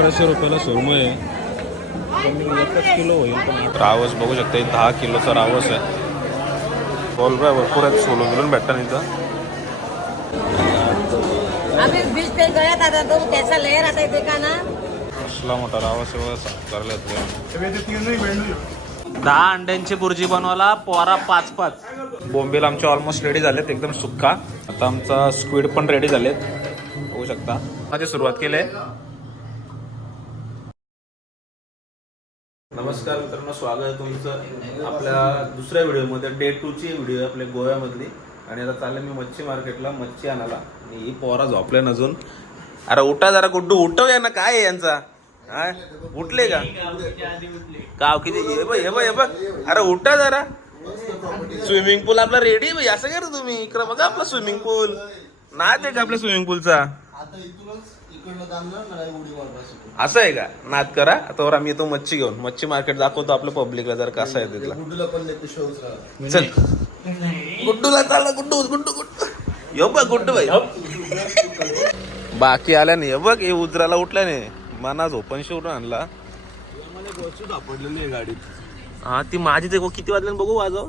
अठराशे रुपयाला सुरमई आहे. एकच किलो होईल पण रावस बघू शकता हे दहा किलोचा रावस आहे. कोलब्या भरपूर आहेत सोलून बिलून भेटतात इथं. अभी बीच पे गया था तो कैसा लहर आता है देखा ना? कसला मोठा रावस. दहा अंड्यांची बुर्जी बनवायला पोरा पाच पाच. बोंबील आमचे ऑलमोस्ट रेडी झालेत एकदम सुक्का. आता आमचा स्क्विड पण रेडी झालेत. बघू शकता. माझी सुरुवात केली आहे. नमस्कार मित्रांनो स्वागत आहे तुमचं आपल्या दुसऱ्या व्हिडिओमध्ये डे टूची व्हिडिओ आपल्या गोव्यामधली. आणि आता चालले मी मच्छी मार्केटला मच्छी आणायला. आणि ही पोरा झोपले अजून. अरे उठा जरा गुड्डू उठव या ना काय आहे यांचा? हा? उठले का? काव किती हे बघ हे बघ हे बघ. अरे उठा जरा. स्विमिंग पूल आपला रेडी भाई असं करा तुम्ही. इकडं बघा आपला स्विमिंग पूल. नाही ते का आपल्या स्विमिंग पूलचा? आता असं आहे का? नाद करा. तर आम्ही येतो मच्छी घेऊन. मच्छी मार्केट दाखवतो आपल्या पब्लिकला जर कसं आहे तिथला. गुड्डूला पण नेते शोज राहा चल. गुड्डूला चालला गुड्डू गुड्डू गुड्डू. यो बघ गुड्डू भाई. बाकी आल्या नाही. हे बघ हे उजराला उठल्या नाही. मना झोपण शिवून आणला. गाडीत हा ती माझी ते किती वाजले बघू वाजव.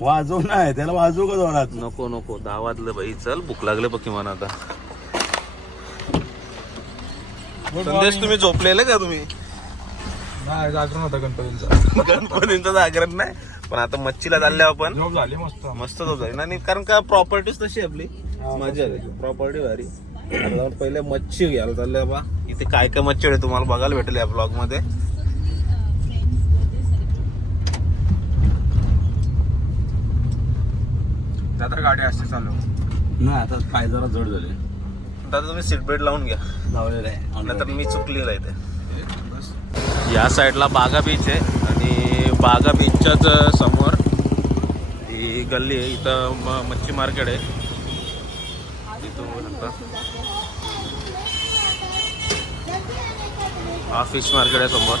वाजव नाही त्याला वाजव का जोरात? नको नको. दहा वाजलं बाई. चल भूक लागले बघ किमान आता. संदेश तुम्ही झोपलेले का तुम्ही? नाही जागरण होता गणपतींचा. गणपतींचं जागरण नाही? पण आता मच्छीला चालले आपण झाली मस्त. मस्त झोप झाली. आणि कारण का प्रॉपर्टीच तशी आहे आपली? मजा आली. प्रॉपर्टी भारी. पहिले मच्छी घ्यायला चालले बा. इथे काय काय मच्छी आहे तुम्हाला बघायला भेटेल या ब्लॉगमध्ये. तर गाडी असते चालू. नाही आता पाय जरा जड झाले. आता तुम्ही सीट बेल्ट लावून घ्या. लावलेलं आहे. नाहीतर मी चुकलेलं आहे ते या साईडला बागा बीच आहे आणि बागा बीचच्याच समोर ही गल्ली आहे. इथं म- मच्छी मार्केट आहे. हा फिश मार्केट आहे समोर.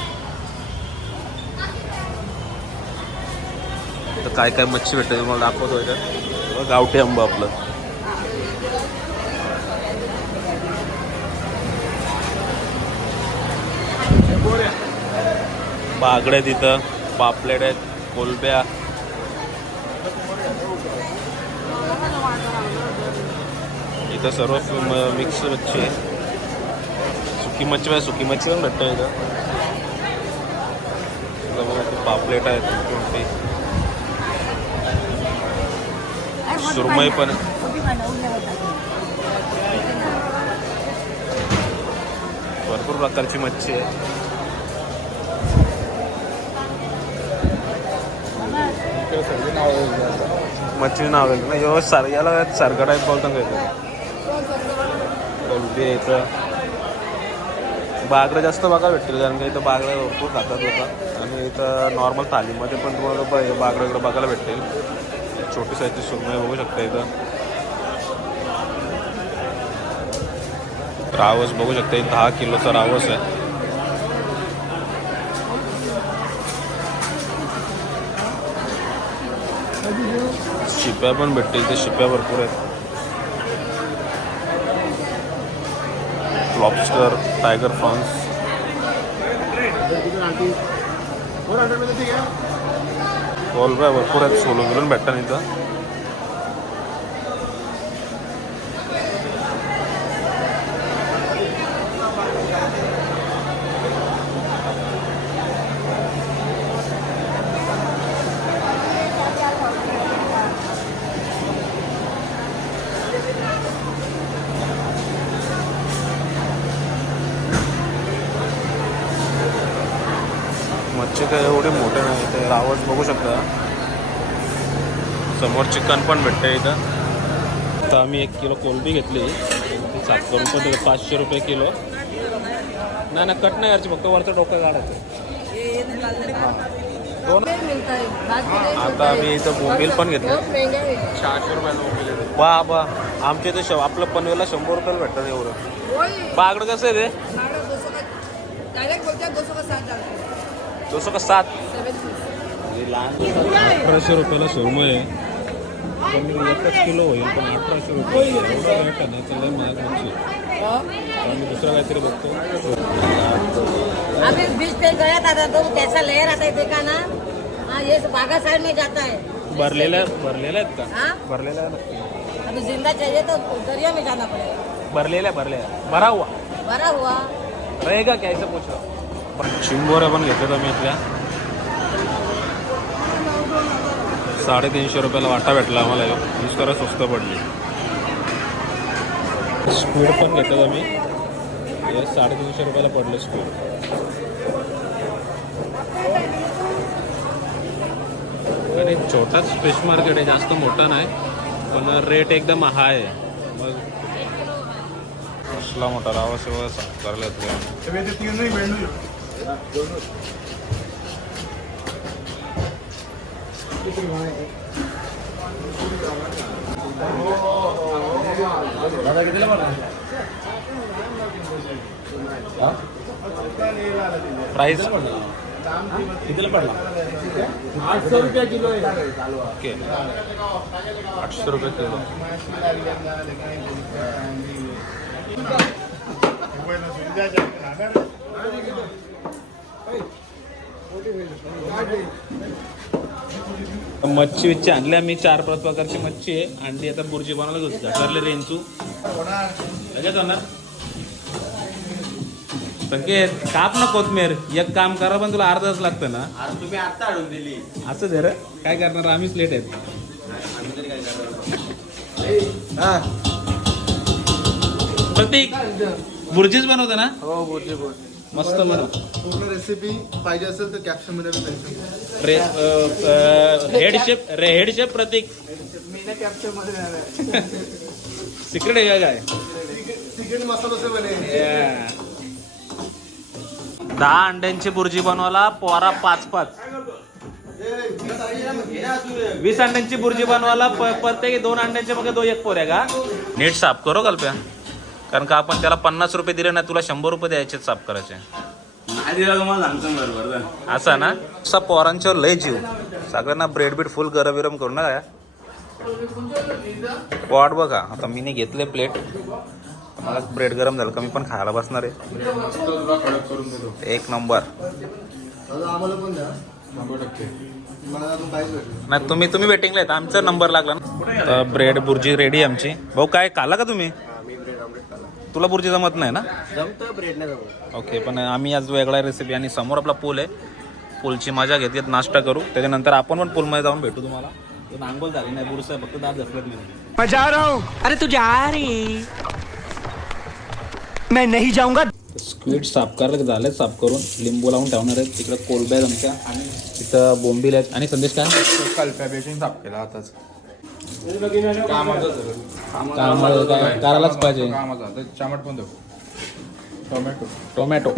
इथं काय काय मच्छी भेटते तुम्हाला दाखवतो इथं गावठी आंबा आपलं. बागड्या आहेत इथं. पापलेट आहेत कोलब्या. इथं सर्व मिक्स मच्छी आहे सुकी मच्छी आहे सुकी मच्छी पण भेटतं इथं. बघा ते पापलेट आहेत कोणती? सुरमई पण भरपूर प्रकारची मच्छी आहे मच्छी नाव आहे ना यो सार याला सारखं टाईप बोलता काय इथं कोलबी आहे इथं. बागडं जास्त बघायला भेटतील कारण का इथं बागडं भरपूर खातात लोक. आणि इथं नॉर्मल थालीमध्ये पण तुम्हाला ब- बागडं इकडं बघायला भेटतील. छोटी साईजची सुरमई बघू शकता इथं. रावस बघू शकता दहा किलोचा रावस आहे. शिप्या पण भेटतील ते शिप्या भरपूर आहेत. लॉबस्टर टायगर प्रॉन्स कॉल भरपूर आहेत सोलो मिळून भेटतात इथं. मच्छी काय एवढे मोठे नाही ते रावस बघू शकता. समोर चिकन पण भेटतं इथं. तर आम्ही एक किलो कोलबी घेतली. ती सातशे रुपये दिलं पाचशे रुपये किलो. नाही ना कट नाही यायची फक्त वरचं डोकं काढायचं दोन है. आता आम्ही इथं बोंबील पण घेतलं है चारशे रुपयाला बोंबील बा बा आमच्या इथं श आपलं पनवेलला शंभर रुपयाला भेटतं एवढं. बागडं कसं आहे ते? दो सौ का का का सात? अठराशे रुपयाला सुरमई आहे. कमी एकच किलो होईल पण अठराशे रुपये एवढा रेट आहे ना लय महाग मच्छी आम्ही दुसरं काहीतरी बघतो. अभी बीच पे गया था तो कैसा लहर आता है देखा ना हाँ ये बागा साइड में जाता है भरलेल्या भरलेल्या आहेत का? हाँ? भरलेल्या नक्की. अभी जिंदा चाहिए तो दरिया में जाना पड़ेगा. भरलेल्या भरलेल्या. भरा हुआ. भरा हुआ. रहेगा क्या असं पूछो? चिंबोऱ्या पण घेतल्या आम्ही इथल्या. साडेतीनशे रुपयाला वाटा भेटला आम्हाला. वीस करा स्वस्त पडली. स्पीड पण घेतात आम्ही हे साडेतीनशे रुपयाला पडलं स्पीड. आणि छोटाच फिश मार्केट आहे जास्त मोठा नाही पण रेट एकदम हाय आहे. मग कसला मोठा रावा सेवा करायला येतो प्राइस कितीला पडला आठशे रुपये किलो ओके आठशे रुपये किलो मच्छी विच्छी आणली आम्ही चार पाच प्रकारची मच्छी आहे. अंडी आता बुर्जी बनवला होती ठरले रेंचू. लगेच होणार संकेत काप ना कोथमीर. एक काम करा पण तुला अर्धा तास लागतं ना. तुम्ही आता आणून दिली. असं दे रे काय करणार? आम्हीच लेट आहेत. प्रतीक बुर्जीच बनवतो ना? हो बोलते बोल मस्त बनव. पूर्ण रेसिपी पाहिजे असेल तर कॅप्शनमध्ये रे हेड शेप रे हेड शेप प्रतीक. मी ना कॅप्शनमध्ये सिक्रेट आहे काय? चिकन मसाला से बने. Yeah. दहा अंड्यांची बुर्जी बनवायला पोरा पाच पाच. वीस अंड्यांची बुर्जी बनवायला प्रत्येकी दोन अंड्यांचे मग दो एक पोऱ्या का? नीट साफ करो कल्प्या. कारण का आपण त्याला पन्नास रुपये दिले ना तुला शंभर रुपये द्यायचे साफ करायचे. असा ना? असा पोरांच्यावर लय जीव. सगळ्यांना ब्रेड बीड फुल गरम बिरम करू ना काय वाट बघा. आता मी नाही घेतले प्लेट मला ब्रेड गरम झालं. का मी पण खायला बसणार आहे. एक नंबर नाही तुम्ही तुम्ही वेटिंगला आहेत आमचा नंबर लागला ना. तर ब्रेड बुर्जी रेडी आमची. भाऊ काय खाला का तुम्ही? तुला बुर्जी जमत नाही ना? जमतं ब्रेड नाही जमत. ओके पण आम्ही आज वेगळा रेसिपी आणि समोर आपला पूल आहे. पूलची मजा घेतली नाश्ता करू. त्याच्यानंतर आपण पण पूलमध्ये जाऊन भेटू तुम्हाला. नांगोल झाली नाही बुरस फक्त दात झसलत नाही. अरे तू जा रही मैं नहीं जाऊंगा. स्क्वीड साफ करायला झाले साफ करून. लिंबू लावून ठेवणार आहेत. तिकडे कोलब्या आमच्या आणि तिथं बोंबील आहेत. आणि संदेश काय? कल्प्या बेसिन साफ केला आताच. कामाला काय करायलाच पाहिजे. कामाचा आता चामट पण देऊ. टोमॅटो. टोमॅटो.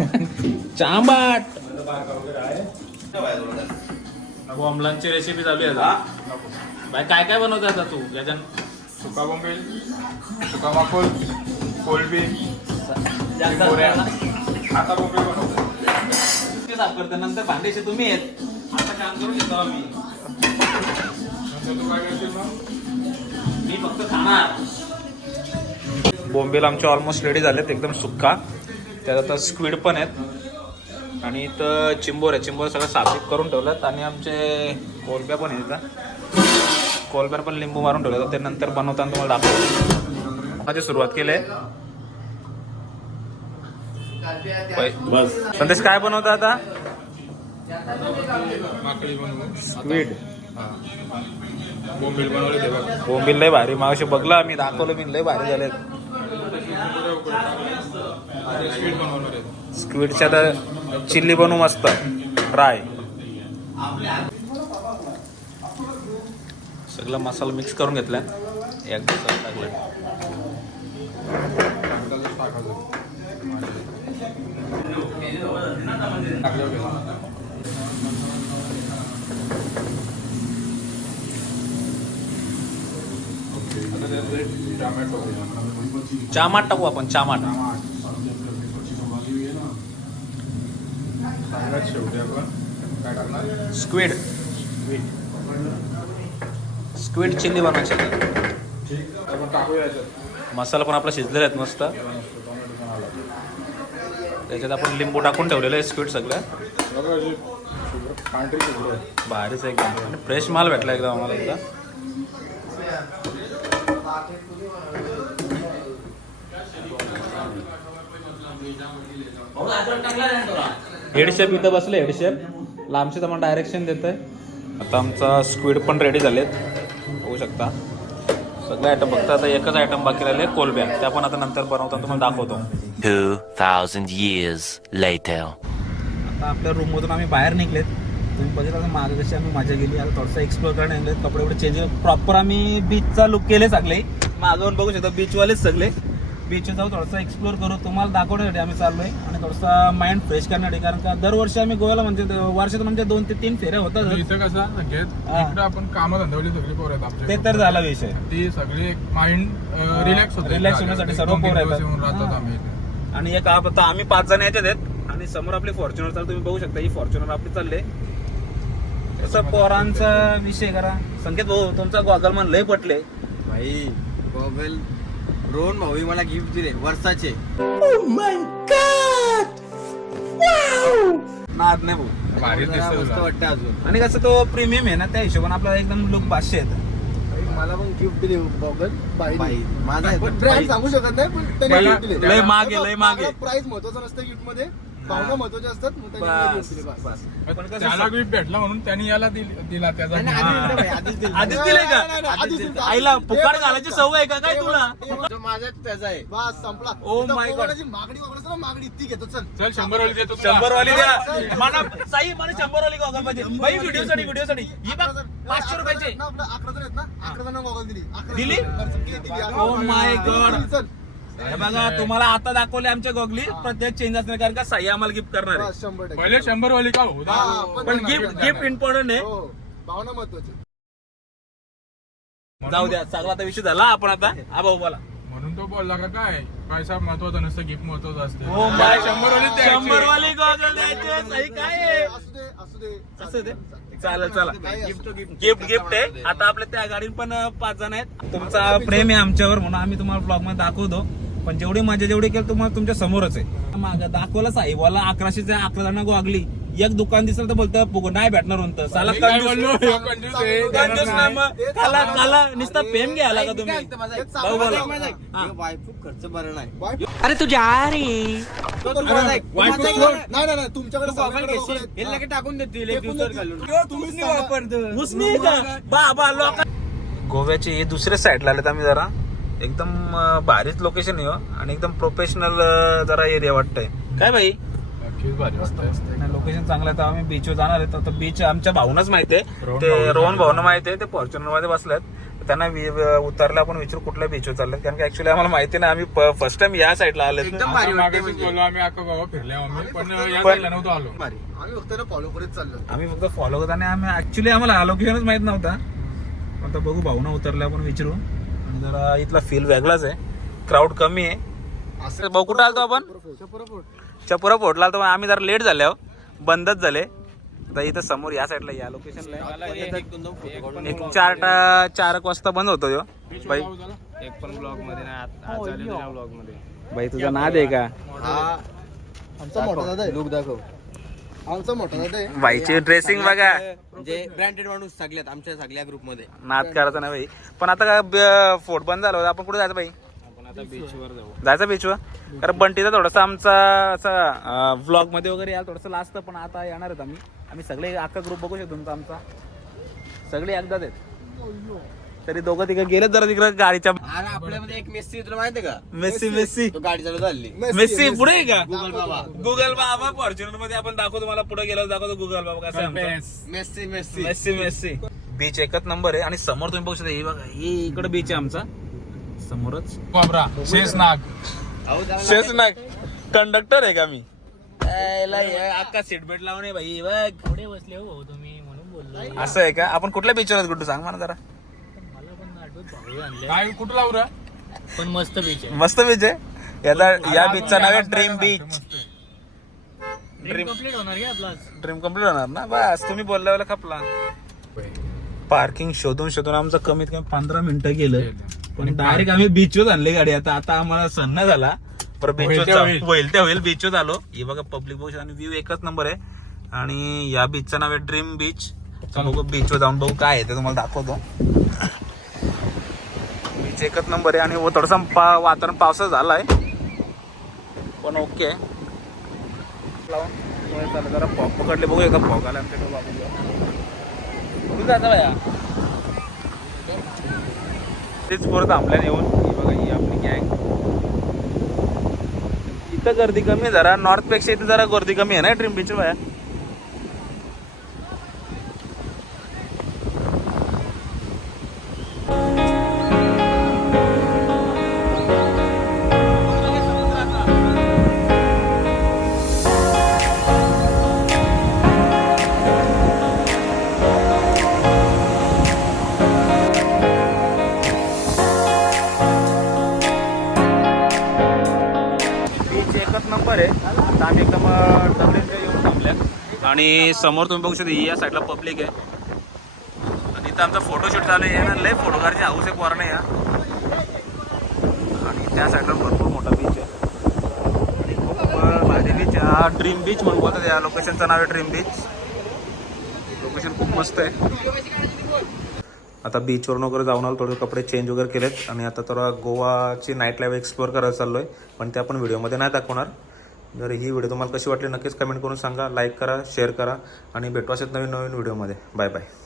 चांबाट बॉम्बलांची रेसिपी चालू आहे आता. बाय काय काय बनवतो आता तू? याच्यान सुका बोंबील सुका माकुल कोलबी पोऱ्या. आता बोंबील बनवतो ते साफ करते. नंतर भांडेचे तुम्ही आहेत. आता काम करून घेतो आम्ही. नंतर तू काय करशील मग? मी फक्त खाणार बोंबील आमचे ऑलमोस्ट रेडी झालेत एकदम सुक्का. त्यात आता स्क्वीड पण आहेत. आणि इथं चिंबोर आहे. चिंबोर सगळं साफीत करून ठेवल्यात आणि आमचे कोलब्या पण आहेत इथं कोलब्यावर पण लिंबू मारून ठेवलं ते नंतर बनवताना तुम्हाला दाखवतो. माझी सुरुवात केली आहे बस. संदेश काय बनवता आता? माकडी बनवू. स्क्वीड बोंबील बनवले ते बघ. बोंबील लय भारी. मागाशी बघला मी दाखवलं मी लय भारी झाले आता स्वीट बनवणार आहे स्क्वीडच्या तर चिल्ली बनवू मस्त. फ्राय सगळं मसाला मिक्स करून टाकलं टाकायचं टाकल्यावर गेला. आता त्यात टोमॅटो चामाट टाकू आपण चामाट. स्क्वीड. स्क्विड चिल्ली बनवायची. मसाला पण आपला शिजलेला आहेत मस्त. त्याच्यात आपण लिंबू टाकून ठेवलेलं आहे स्क्विड सगळं. भारीच एकदम. फ्रेश माल भेटला एकदम आम्हाला एकदा. हेडशेप इथं बसले हेडशेप लांबशे तुम्हाला डायरेक्शन देत आहे आता आमचा स्क्विड पण रेडी झालेत. होऊ शकता. सगळे आयटम फक्त आता एकच आयटम बाकी राहिले कोलब्या त्या पण आता नंतर बनवताना तुम्हाला दाखवतो. 2,000 years later. आता आपल्या रूममधून आम्ही बाहेर निघलेत. तुम्ही बघितलं मागे कशी आम्ही मजा गेली आता थोडंसं एक्सप्लोर करायला निघलेत. कपडे वगैरे चेंज प्रॉपर आम्ही बीचचा लुक केले सगळे. मागवून बघू शकता बीचवालेच सगळे. बीच जाऊ थोडंसं एक्सप्लोर करू. तुम्हाला दाखवण्यासाठी आम्ही चाललोय. आणि थोडंसं माइंड फ्रेश करण्यासाठी कारण का दरवर्षी आम्ही गोव्याला म्हणजे वर्षात म्हणजे दोन ते तीन फेऱ्या होतात इथं कसं घेत हा. इकडे आपण कामं धंदावली सगळी पोरं आहेत आमच्या ते तर झाला विषय. ती सगळी माइंड रिलॅक्स होते. Relax होण्यासाठी सर्व पोरं येतात. हा. आम्ही. आणि एक आप- आता आम्ही पाच जण याच्यात आहेत. आणि समोर आपली फॉर्च्युनर चालू तुम्ही बघू शकता ही फॉर्च्युनर आपली चालले तसं पोरांचा विषय करा. संकेत भाऊ तुमचा गॉगल मन लय पटले. भाई गॉगल रोहन भाऊ मला गिफ्ट दिले वर्षाचे. नाद नाही भाऊ. भारी जरा दिसतं मस्त तुला. वाटतं अजून. आणि कसं तो प्रीमियम आहे ना त्या हिशोबाने आपल्याला एकदम लुक पाचशे येतं मला पण गिफ्ट दिले गॉगल बाई. माझा आहे ब्रँड सांगू शकत नाही पण. लय मागे, लय मागे. प्राइस महत्वाचं नसतं गिफ्टमध्ये. भावना महत्त्वाच्या असतात मग त्यांनी मला बस gift दिले, बस. बस पण कसं त्याला गिफ्ट भेटला म्हणून त्यांनी याला दिल- दिला त्याचा नाही. आधीच दिलं भाई, आधीच दिलं. आधीच दिलंय का नाही, नाही, नाही, आधीच दिलं. आईला हे फुकाट घालायची सवय आहे का काय हे तुला. जो माझा आहे त्याचा आहे बस संपला Oh my God. मागणी वगैरे ना मागणी ती घेतो चल चल शंभर वाली देतो तुला. शंभर वाली द्या मला साई मला शंभर वाली गॉगल पाहिजे बाई व्हिडिओ साठी व्हिडिओ साठी ही बघ पाचशे रुपयाचे ना आपलं अकरा जण आहेत ना अकरा जण गॉगल दिली अकरा दिली? जण. खर्च किती दिली? अकरा जण. my दिली, God. दिली, चल हे बघा तुम्हाला आता दाखवले आमच्या गॉगली प्रत्येक चेंज असणार कारण का साई आम्हाला गिफ्ट करणार आहे. बस, शंभर टक्के. पहिले शंभर वाली का हो? हा, पण गिफ्ट गिफ्ट इम्पॉर्टंट आहे. हो भावना महत्वाची. जाऊ द्या सगळा आता विषय झाला आपण आता. हा भाऊ बोला. म्हणून तो बोलला का काय? पैसा महत्त्वाचा नसतं गिफ्ट महत्वाचं असते. हो त्याला माय शंभर वाली द्यायची. शंभर वाली गॉगल द्यायची साई काय आहे? असू दे असू दे. असं दे. चालेल चला. गिफ्ट गिफ्ट आहे. आता आपल्या त्या गाडीत पण अं, पाच जण आहेत. तुमचा प्रेम आहे आमच्यावर म्हणून आम्ही तुम्हाला ब्लॉगमध्ये दाखवतो. पण जेवढी मजा जेवढी केली तुम्हाला तुमच्या समोरच आहे. मागं दाखवलं साहेबाला अकराशेच्या अकरा जण गोगली. एक दुकान दिसलं तर बोलतं "पुगो, नाही भेटणार म्हणतं. साला काय कंजूस- बोललो. काला काला नुसता पेन घ्यायला का तुम्ही. बोला. बायको खर्च बरं नाही. अरे तू जा रे. तो तू माझा आहे. वायफळ माझा आहे. सोड. नाही नाही नाही तुमच्याकडे हे. टाकून देतील गोव्याचे हे दुसऱ्या साईडला आलेत आम्ही जरा. एकदम भारीच लोकेशन आहे हो. आणि एकदम प्रोफेशनल जरा एरिया वाटतंय. काय भाई नक्कीच भारी वाटतंय. लोकेशन चांगलं आहे तर आम्ही बीचवर जाणार आहे. तर बीच आमच्या भाऊनच माहिती आहे. ते रोहन भाऊना माहिती आहे. ते फॉर्च्युनरमध्ये बसलेत. त्यांना उतरला आपण विचारू कुठल्या बीचवर चाललेत. कारण की ऍक्च्युली आम्हाला माहिती नाही. आम्ही फर्स्ट टाइम या साईडला आले एकदम आता भारी वाटते मागाशीच म्हणजे. आम्ही आलो. भारी. आम्ही फक्त फॉलो करत चाललो. आम्ही फक्त फॉलो करतो आणि आम्ही ऍक्च्युली आम्हाला लोकेशनच माहीत नव्हता. आता बघू भाऊना उतरले आपण विचारू. जरा इथला फील वेगळाच आहे. क्राऊड कमी आहे. असं भाऊ कुठं आलतो आपण? चपुरा फोडला तर आम्ही जरा लेट झाले बंदच झाले. आता इथं समोर या साईडला या लोकेशनला एक चार टा- चार एक वाजता बंद होतो ह्यो. बाई. बाई तुझा नाद आहे का? हा. आमचा मोठा दादा आहे. लुक दाखव. आमचा मोठा दादा आहे. बाईची ड्रेसिंग बघा. म्हणजे ब्रँडेड माणूस सगळ्यात आमच्या सगळ्या ग्रुपमध्ये. नाद करायचा ना भाई. पण आता काय ब- फोट बंद झाला होता. आपण कुठे जायचं भाई? जायचं बीचवर कारण बंटीचा थोडासा आमचा असा व्लॉगमध्ये वगैरे याल थोडंसं लास्ट पण आता येणार आहेत आम्ही. आम्ही सगळे अख्खा ग्रुप बघू शकतो तुमचा आमचा. सगळे एकदाच आहेत. तरी दोघं तिकडे गेले जरा तिकडे गाडीच्या आपल्यामध्ये एक मेस्सी तुला माहिती आहे का? Messi Messi. तो गाडी चालू झाली मेस्सी पुढे का? गुगल बाबा. गुगल बाबा फॉर्च्युनरमध्ये आपण दाखवतो तुम्हाला पुढे गेलो दाखवतो गुगल बाबा कसं. Messi Messi. Messi Messi. Beach एकच नंबर आहे आणि समोर तुम्ही बघू शकता हे बघा हे इकडे बीच आहे आमचा. समोरच. बाबरा शेष नाग शेष नाग कंडक्टर आहे का मी? अख्खा सीट बेल्ट लावणे भाई बघ. पुढे बसले हो तुम्ही म्हणून बोललो. असं आहे का? आपण कुठल्या बीचवर गुड्डू सांग मला जरा मला पण आठवत भाऊ आणले काय कुठं लावू रे पण मस्त बीच आहे. मस्त बीच आहे? याचा या बीचचं नाव आहे ड्रीम बीच ड्रीम कंप्लीट होणार का आपला ड्रीम कंप्लीट होणार ना? बस तुम्ही बोलल्यावर खपला. पार्किंग शोधून शोधून आमचं कमीत कमी पंधरा मिनिटं गेलं. पण डायरेक्ट आम्ही बीचवर आणली गाडी. आता आता आम्हाला सण नाही झाला पर होईल बीचवर त्या होईल. बीचवर आलो. हे बघा पब्लिक बघू आणि व्ह्यू एकच नंबर आहे. आणि या बीचचं नाव आहे ड्रीम बीच बघू बीचवर जाऊन बघू काय आहे ते तुम्हाला दाखवतो. बीच एकच नंबर आहे आणि व थोडंसं पा वातावरण पावसाचं झाला आहे पण ओके लावून थोडं चाललं जरा फॉग पकडले बघू एका फॉग आला आमच्याकडे बाबू कुठे जायचं बाया. तेच पोरं थांबल्या येऊन. बघा ही आपली गँग इथं गर्दी कमी आहे जरा. नॉर्थपेक्षा इथं जरा गर्दी कमी आहे ना ड्रीम बीच बाया? आणि समोर तुम्ही बघू शकता या साईडला पब्लिक आहे. आणि इथं आमचा फोटोशूट चालू आहे. ना लय फोटो काढायची हाऊस एक वारण या आणि त्या साईडला भरपूर मोठा बीच आहे. आणि खूप भारी बीच हा ड्रीम बीच म्हणून बोलतात या लोकेशनचं नाव आहे ड्रीम बीच लोकेशन खूप मस्त आहे. आता बीचवरून वगैरे जाऊन आलो थोडे कपडे चेंज वगैरे केलेत. आणि आता थोडा गोवाची नाईट लाईफ एक्सप्लोअर करायला चाललो आहे पण ते आपण व्हिडिओमध्ये नाही दाखवणार. जर ही व्हिडिओ तुम्हाला कशी वाटली नक्कीच कमेंट करून सांगा लाईक करा शेअर करा आणि भेटू असेच नवीन नवीन व्हिडिओमध्ये बाय बाय